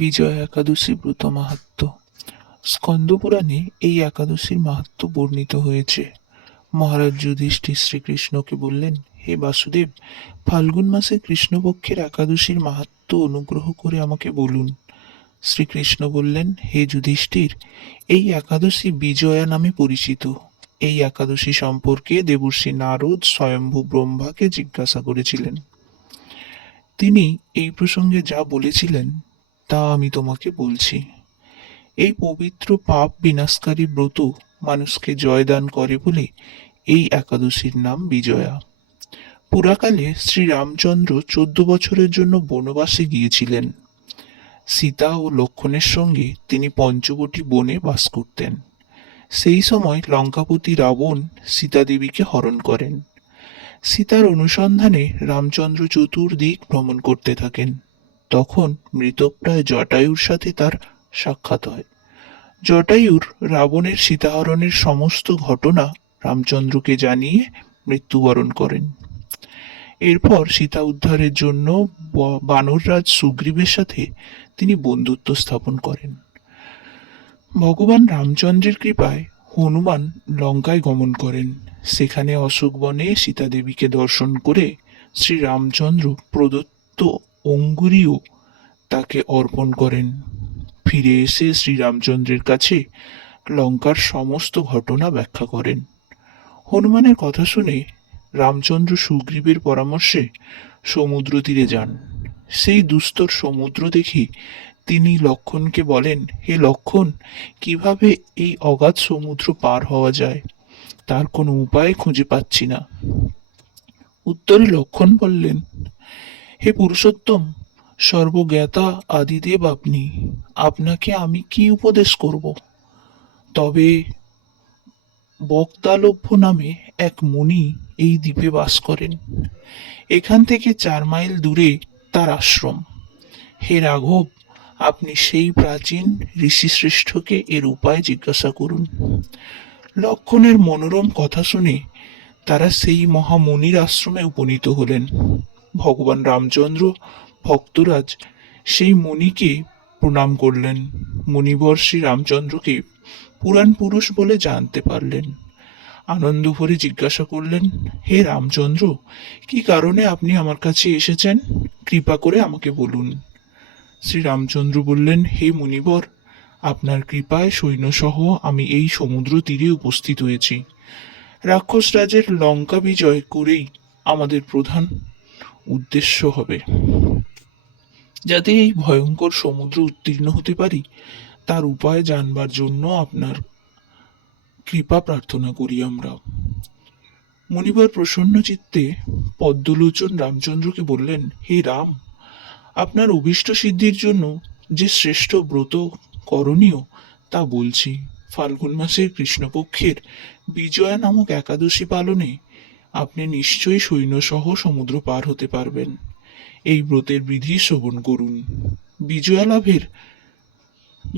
বিজয়া একাদশী ব্রত মাহাত্ম্য স্কন্দপুরাণে এই একাদশীর মাহাত্ম্য বর্ণিত হয়েছে। মহারাজ যুধিষ্ঠির শ্রীকৃষ্ণকে বললেন, হে বাসুদেব, ফাল্গুন মাসে কৃষ্ণপক্ষের একাদশীর মাহাত্ম্য অনুগ্রহ করে আমাকে বলুন। শ্রীকৃষ্ণ বললেন, হে যুধিষ্ঠির, এই একাদশী বিজয়া নামে পরিচিত। এই একাদশী সম্পর্কে দেবর্ষি নারদ স্বয়ম্ভু ব্রহ্মাকে জিজ্ঞাসা করেছিলেন। তিনি এই প্রসঙ্গে যা বলেছিলেন তা আমি তোমাকে বলছি। এই পবিত্র পাপ বিনাশকারী ব্রত মানুষকে জয়দান করে বলে এই একাদশীর নাম বিজয়া। পুরাকালে শ্রীরামচন্দ্র চোদ্দ বছরের জন্য বনবাসে গিয়েছিলেন। সীতা ও লক্ষণের সঙ্গে তিনি পঞ্চবটী বনে বাস করতেন। সেই সময় লঙ্কাপতি রাবণ সীতাদেবীকে হরণ করেন। সীতার অনুসন্ধানে রামচন্দ্র চতুর্দিক ভ্রমণ করতে থাকেন। তখন মৃতপ্রায় জটায়ুর সাথে তার সাক্ষাৎ হয়। জটায়ুর রাবণের সীতাহরণের সমস্ত ঘটনা রামচন্দ্রকে জানিয়ে মৃত্যুবরণ করেন। এরপর সীতা উদ্ধারের জন্য বানররাজ সুগ্রীবের সাথে তিনি বন্ধুত্ব স্থাপন করেন। ভগবান রামচন্দ্রের কৃপায় হনুমান লঙ্কায় গমন করেন। সেখানে অশোক বনে সীতা দেবীকে দর্শন করে শ্রী রামচন্দ্র প্রদত্ত অঙ্গুরীও তাকে অর্পণ করেন। ফিরে এসে শ্রীরামচন্দ্রের কাছে লঙ্কার সমস্ত ঘটনা ব্যাখ্যা করেন। হনুমানের কথা শুনে রামচন্দ্র সুগ্রীবের পরামর্শে সমুদ্র তীরে যান। সেই দুস্তর সমুদ্র দেখে তিনি লক্ষণকে বলেন, হে লক্ষণ, কীভাবে এই অগাধ সমুদ্র পার হওয়া যায়? তার কোনো উপায় খুঁজে পাচ্ছি না। উত্তরে লক্ষণ বললেন হে পুরুষোত্তম, সর্বজ্ঞাতা আদিদেব আপনি, আপনাকে আমি কি উপদেশ করব? তবে বক্তালভ্য নামে এক মুনি এই দ্বীপে বাস করেন। এখান থেকে চার মাইল দূরে তার আশ্রম। হে রাঘব, আপনি সেই প্রাচীন ঋষিশ্রেষ্ঠকে এর উপায় জিজ্ঞাসা করুন। লক্ষণের মনোরম কথা শুনে তারা সেই মহামুনির আশ্রমে উপনীত হলেন। ভগবান রামচন্দ্র ভক্তরাজ সেই মুনিকে প্রণাম করলেন। মুনিবর শ্রী রামচন্দ্রকে পুরাণ পুরুষ বলে জানতে পারলেন। আনন্দ ভরে জিজ্ঞাসা করলেন, হে রামচন্দ্র, কি কারণে আপনি আমার কাছে এসেছেন? কৃপা করে আমাকে বলুন। শ্রী রামচন্দ্র বললেন, হে মুনিবর, আপনার কৃপায় সৈন্যসহ আমি এই সমুদ্র তীরে উপস্থিত হয়েছি। রাক্ষস রাজের লঙ্কা বিজয় করেই আমাদের প্রধান উদ্দেশ্য হবে। যাতে এই ভয়ঙ্কর সমুদ্র উত্তীর্ণ হতে পারি, তার উপায় জানবার জন্য আপনার কৃপা প্রার্থনা করি আমরা। মণিবার প্রসন্ন চিত্তে পদ্মলোচন রামচন্দ্রকে বললেন, হে রাম, আপনার অভীষ্ট সিদ্ধির জন্য যে শ্রেষ্ঠ ব্রত করণীয় তা বলছি। ফাল্গুন মাসের কৃষ্ণপক্ষের বিজয়া নামক একাদশী পালনে আপনি নিশ্চয়ই সৈন্যসহ সমুদ্র পার হতে পারবেন। এই ব্রতের বিধি শ্রবণ করুন। বিজয়া লাভের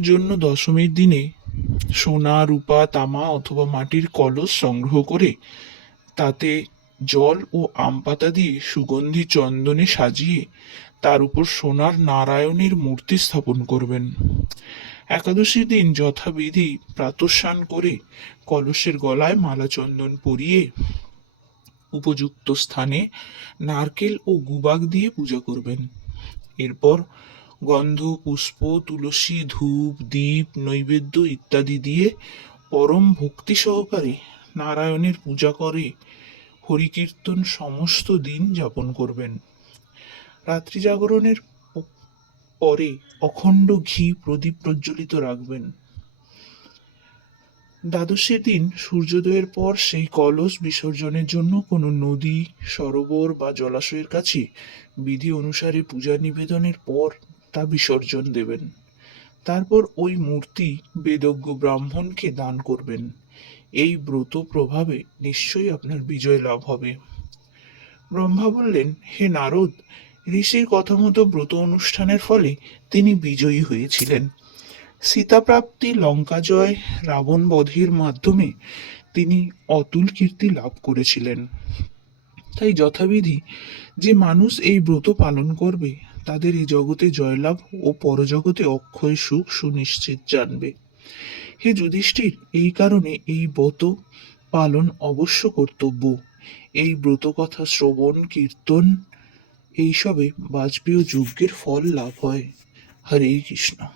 জন্য দশমীর দিনে সোনা, রূপা, তামা অথবা মাটির কলস সংগ্রহ করে তাতে জল ও আম পাতা দিয়ে সুগন্ধি চন্দনে সাজিয়ে তার উপর সোনার নারায়ণের মূর্তি স্থাপন করবেন। একাদশীর দিন যথাবিধি প্রাতস্নান করে কলসের গলায় মালা চন্দন পরিয়ে উপযুক্ত স্থানে নারকেল ও গুবাক দিয়ে পূজা করবেন। এরপর গন্ধ, পুষ্প, তুলসী, ধূপ, দীপ, নৈবেদ্য ইত্যাদি দিয়ে পরম ভক্তি সহকারে নারায়ণের পূজা করে হরিকীর্তন সমস্ত দিন যাপন করবেন। রাত্রি জাগরণের পরে অখণ্ড ঘি প্রদীপ প্রজ্বলিত রাখবেন। দ্বাদশের দিন সূর্যোদয়ের পর সেই কলস বিসর্জনের জন্য কোনো নদী, সরোবর বা জলাশয়ের কাছে বিধি অনুসারে পূজা নিবেদনের পর তা বিসর্জন দেবেন। তারপর ওই মূর্তি বেদজ্ঞ ব্রাহ্মণকে দান করবেন। এই ব্রত প্রভাবে নিশ্চয়ই আপনার বিজয় লাভ হবে। ব্রহ্মা বললেন, হে নারদ, ঋষির কথা মতো ব্রত অনুষ্ঠানের ফলে তিনি বিজয়ী হয়েছিলেন। সীতাপ্রাপ্তি লঙ্কা জয় রাবণ বধের মাধ্যমে তিনি অতুল কীর্তি লাভ করেছিলেন। তাই যথাবিধি যে মানুষ এই ব্রত পালন করবে, তাদের এই জগতে জয়লাভ ও পরজগতে অক্ষয় সুখ সুনিশ্চিত জানবে। হে যুধিষ্ঠির, এই কারণে এই ব্রত পালন অবশ্য কর্তব্য। এই ব্রত কথা শ্রবণ, কীর্তন, এইসবে বাজপেয় যজ্ঞের ফল লাভ হয়। হরে কৃষ্ণ।